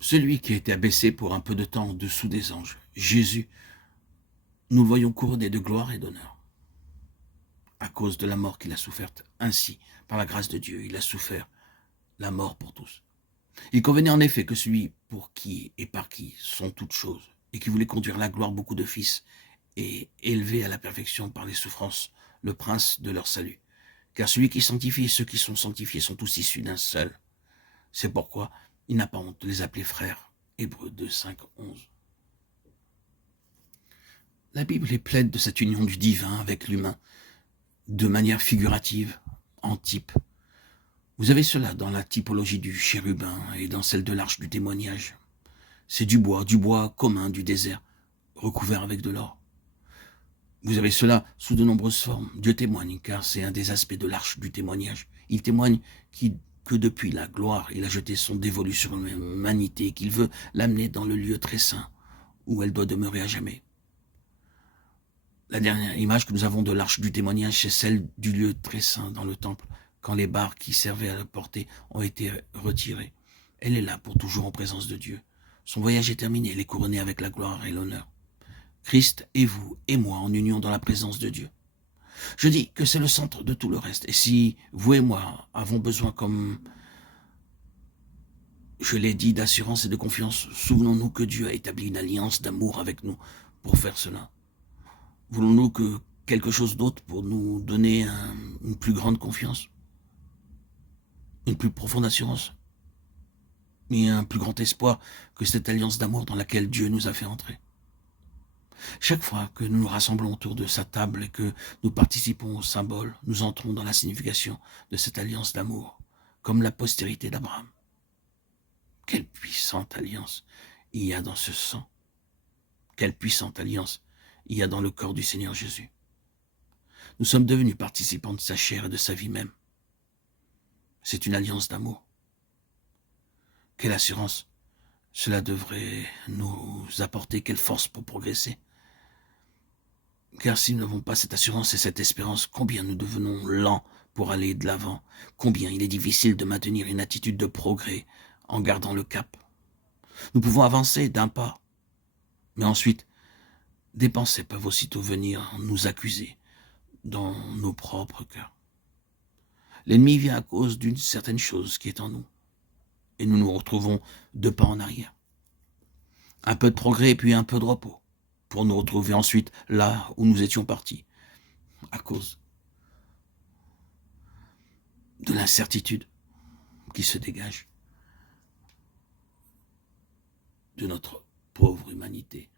Celui qui a été abaissé pour un peu de temps en dessous des anges, Jésus, nous le voyons couronné de gloire et d'honneur, à cause de la mort qu'il a soufferte. Ainsi, par la grâce de Dieu, il a souffert la mort pour tous. Il convenait en effet que celui pour qui et par qui sont toutes choses, et qui voulait conduire à la gloire beaucoup de fils, et élever à la perfection par les souffrances le prince de leur salut. Car celui qui sanctifie et ceux qui sont sanctifiés sont tous issus d'un seul. C'est pourquoi il n'a pas honte de les appeler frères. Hébreux 2, 5, 11. La Bible est pleine de cette union du divin avec l'humain, de manière figurative, en type. Vous avez cela dans la typologie du chérubin et dans celle de l'arche du témoignage. C'est du bois commun du désert, recouvert avec de l'or. Vous avez cela sous de nombreuses formes. Dieu témoigne, car c'est un des aspects de l'arche du témoignage. Il témoigne que depuis la gloire, il a jeté son dévolu sur l'humanité et qu'il veut l'amener dans le lieu très saint, où elle doit demeurer à jamais. La dernière image que nous avons de l'arche du témoignage, c'est celle du lieu très saint dans le temple, quand les barres qui servaient à la porter ont été retirées. Elle est là pour toujours en présence de Dieu. Son voyage est terminé, elle est couronnée avec la gloire et l'honneur. Christ et vous et moi en union dans la présence de Dieu. Je dis que c'est le centre de tout le reste. Et si vous et moi avons besoin, comme je l'ai dit, d'assurance et de confiance, souvenons-nous que Dieu a établi une alliance d'amour avec nous pour faire cela. Voulons-nous que quelque chose d'autre pour nous donner une plus grande confiance, une plus profonde assurance, et un plus grand espoir que cette alliance d'amour dans laquelle Dieu nous a fait entrer? Chaque fois que nous nous rassemblons autour de sa table et que nous participons au symbole, nous entrons dans la signification de cette alliance d'amour, comme la postérité d'Abraham. Quelle puissante alliance il y a dans ce sang! Quelle puissante alliance il y a dans le corps du Seigneur Jésus! Nous sommes devenus participants de sa chair et de sa vie même. C'est une alliance d'amour. Quelle assurance! Cela devrait nous apporter quelle force pour progresser. Car si nous n'avons pas cette assurance et cette espérance, combien nous devenons lents pour aller de l'avant, combien il est difficile de maintenir une attitude de progrès en gardant le cap. Nous pouvons avancer d'un pas, mais ensuite, des pensées peuvent aussitôt venir nous accuser dans nos propres cœurs. L'ennemi vient à cause d'une certaine chose qui est en nous, et nous nous retrouvons 2 pas en arrière. Un peu de progrès puis un peu de repos, pour nous retrouver ensuite là où nous étions partis, à cause de l'incertitude qui se dégage de notre pauvre humanité.